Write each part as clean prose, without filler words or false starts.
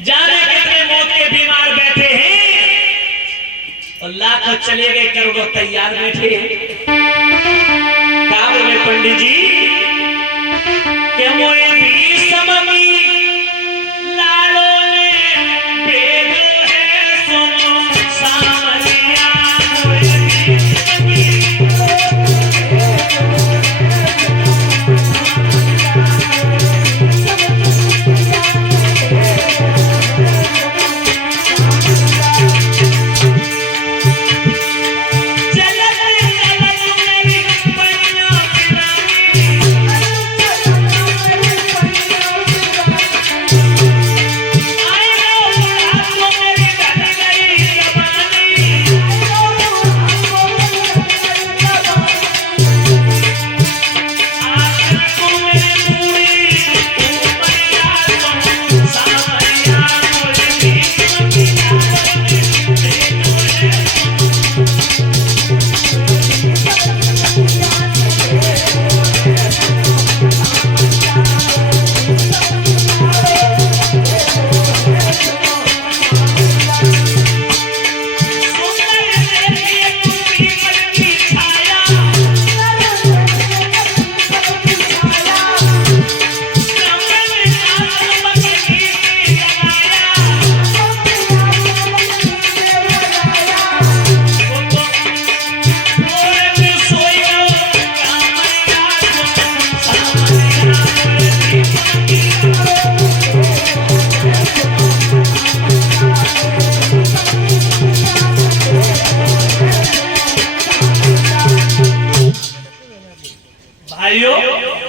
जाने कितने मौत के बीमार बैठे हैं और लाखों चले गए, करोड़ों तैयार बैठे हैं। क्या बोले पंडित जी के मोए भी सममी लालो ने भेद है सुनो सामनिया मोए भी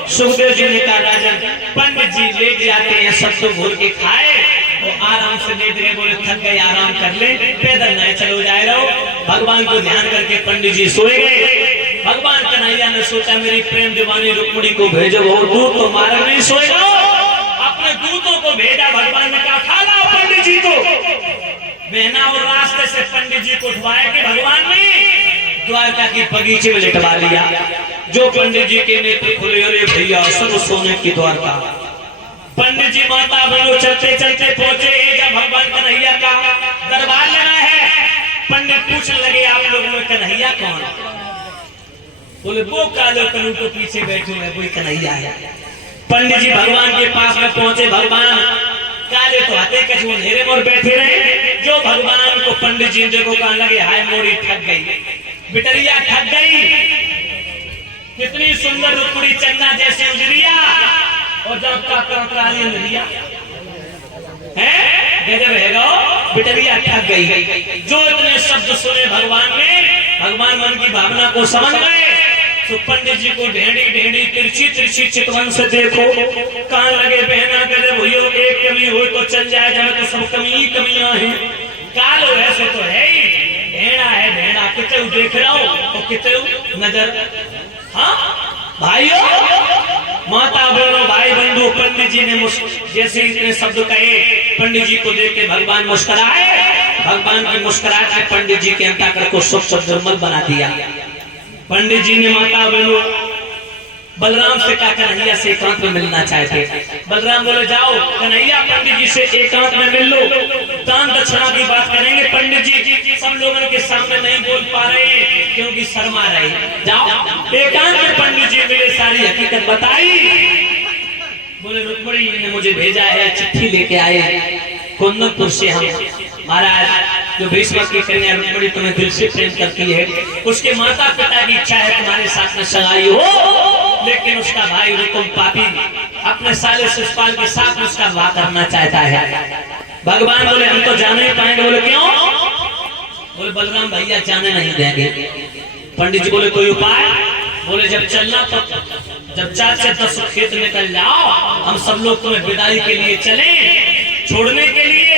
सुखदेव जी ने कहा राजन पंडित जी लेट जाते हैं, सब तो घोल के खाए और आराम से लेट गए। बोले थक गए, आराम कर ले, पैदल नहीं चलो जाए रहो। भगवान को ध्यान करके पंडित जी सोए गए। भगवान कन्हैया ने सोचा मेरी प्रेम दीवानी रुक्मिणी को भेजो, बहुत दूर तो मार्ग नहीं सोएगा। अपने दूतों को भेजा। भगवान ने कहा खा लाओ पंडित जी को। बहना और रास्ते से पंडित जी को उठवाया कि भगवान ने द्वारका की बगीचे में लिटवा लिया। जो पंडित जी के नेत्र खुले, अरे भैया सब सोने की द्वारका। पंडित जी माता बहनों चलते चलते पहुंचे जब भगवान कन्हैया का दरबार लगा है। पंडित पूछने लगे आप लोगों में कन्हैया कौन? बोले वो काले कलू के पीछे बैठे हुए वही कन्हैया है। पंडित जी भगवान के पास में पहुंचे। भगवान काले तो आते कछुए अंधेरे में बैठे रहे। जो भगवान को पंडित जी देखो कहने लगे हाय मोरी ठग गई, बिटरिया ठग गई। कितनी सुंदर रुक्मिणी चन्ना जैसी उजरिया और जब का करकाली नरिया है गजब है गो, बिटरिया ठग गई। जो इतने शब्द सुने भगवान ने, भगवान मन की भावना को समझ गए। तो पंडित जी को ढेड़ी ढेड़ी तिरछी तिरछी चितवन से देखो कहां लगे बहना गजब हुई, एक कमी हो तो चल जाए, जब तो सब कमी ही कमियां हैं। कालो ऐसे तो है ही, भेड़ा है भेड़ा, कितने देख रहा हो तो कितने नजर। हाँ भाइयों माता बहनों भाई बंधु, पंडित जी ने जैसे इतने शब्द कहे पंडित जी को देख के भगवान मुस्कुराए। भगवान की मुस्कुराहट ने पंडित जी के अंतःकरण को सुख सब निर्मल बना दिया। पंडित जी ने माता बहनों बलराम से कहा कन्हैया से एकांत में मिलना चाहते। बलराम बोले जाओ कन्हैया पंडित जी से एकांत में मिल लो, दान दक्षिणा की बात करेंगे। पंडित जी सब लोगों के सामने नहीं बोल पा रहे हैं क्योंकि शर्मा रहे। जाओ एकांत में पंडित जी मिले, सारी हकीकत बताई। बोले रुक्मिणी ने मुझे भेजा है, चिट्ठी लेके आए कुंदनपुर से। हम महाराज जो भीष्म की कन्या रुक्मिणी तुम्हें दिल से प्रेम करती है, उसके माता पिता की इच्छा है तुम्हारे साथ में सगाई हो, लेकिन उसका भाई रुकुम पापी अपने साले शिषपाल के साथ उसका विवाह करना चाहता है। भगवान बोले हम तो जाने ही पाएंगे। बोले क्यों? बोले बलराम भैया जाने नहीं देंगे। पंडित जी बोले कोई उपाय? बोले जब चलना तो जब 4 से 10 खेत निकल जाओ, हम सब लोग तुम्हें विदाई के लिए चले छोड़ने के लिए,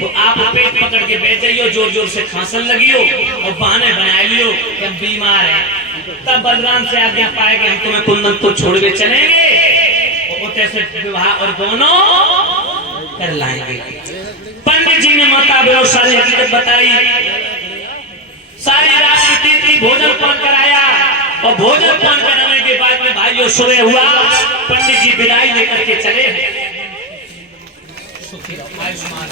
तो आप पेट पकड़ के बैठ जाइयो, जोर जोर से खांसन लगियो और बहाने बना लियो कि हम बीमार हैं। तब बलराम से आज्ञा पाए कि हम तुम्हें कुंदनपुर छोड़ के चलेंगे और कैसे विवाह और दोनों कर लाएंगे। पंडित जी ने माता बहनों सारी हकीकत बताई। सारी रात बीती थी, भोजन पान कराया और भोजन पान कराने के बाद में भाइयों सुबह हुआ। पंडित जी विदाई लेकर के चले हैं। सुखी रहो, आयुष्मान।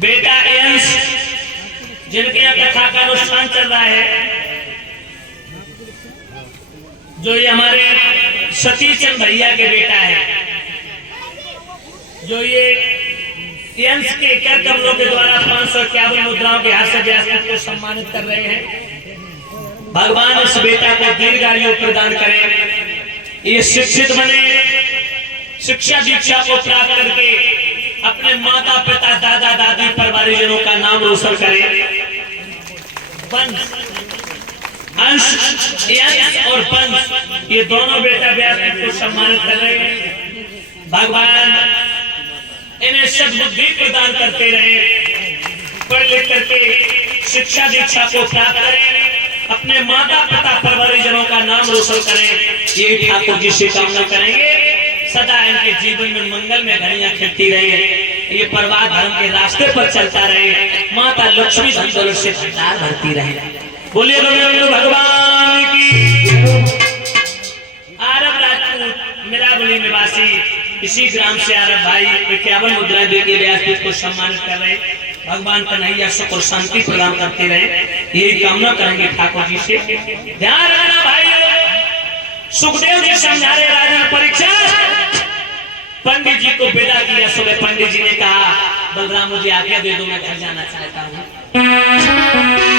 बेटा यंस, जिनके यहाँ कथा का अनुष्ठान चल रहा है, जो ये हमारे सतीश चंद भैया के बेटा है, जो ये यंस के कर कमलों के द्वारा 551 मुद्राओं के हाथ से व्यासपीठ को सम्मानित कर रहे हैं। भगवान इस बेटा को दीर्घायु प्रदान करें, ये शिक्षित बने, शिक्षा दीक्षा को प्राप्त करके अपने माता पिता दादा दादी परिवारजनों का नाम रोशन करें। अंश, यंस और पंच, ये दोनों बेटा व्यासपीठ को सम्मानित कर रहे हैं। भगवान इन्हें सद्बुद्धि प्रदान करते रहे, पढ़ लिख करके शिक्षा दीक्षा को प्राप्त करें, अपने माता पिता परिवारजनों का नाम रोशन करें। ये ठाकुर जी से कामना करेंगे, सदा इनके जीवन में मंगल में घड़ियां खिलती रहे, ये परवाह धर्म के रास्ते पर चलता रहे, माता लक्ष्मी धन दौलत से भंडार भरती रहे। बोलिए भगवान की। आरब राजपूत मिराबली निवासी इसी ग्राम से आरब भाई 51 मुद्रा दे के व्यासपीठ को सम्मानित कर रहे, भगवान कन्हैया सुख और शांति प्रदान करते रहे, यही कामना करेंगे ठाकुर जी से। ध्यान रखना भाई, सुखदेव जी समझा रहे राजा परीक्षा, पंडित जी को विदा किया। सुबह पंडित जी ने कहा, बलराम मुझे आज्ञा दे दो, मैं घर जाना चाहता हूँ।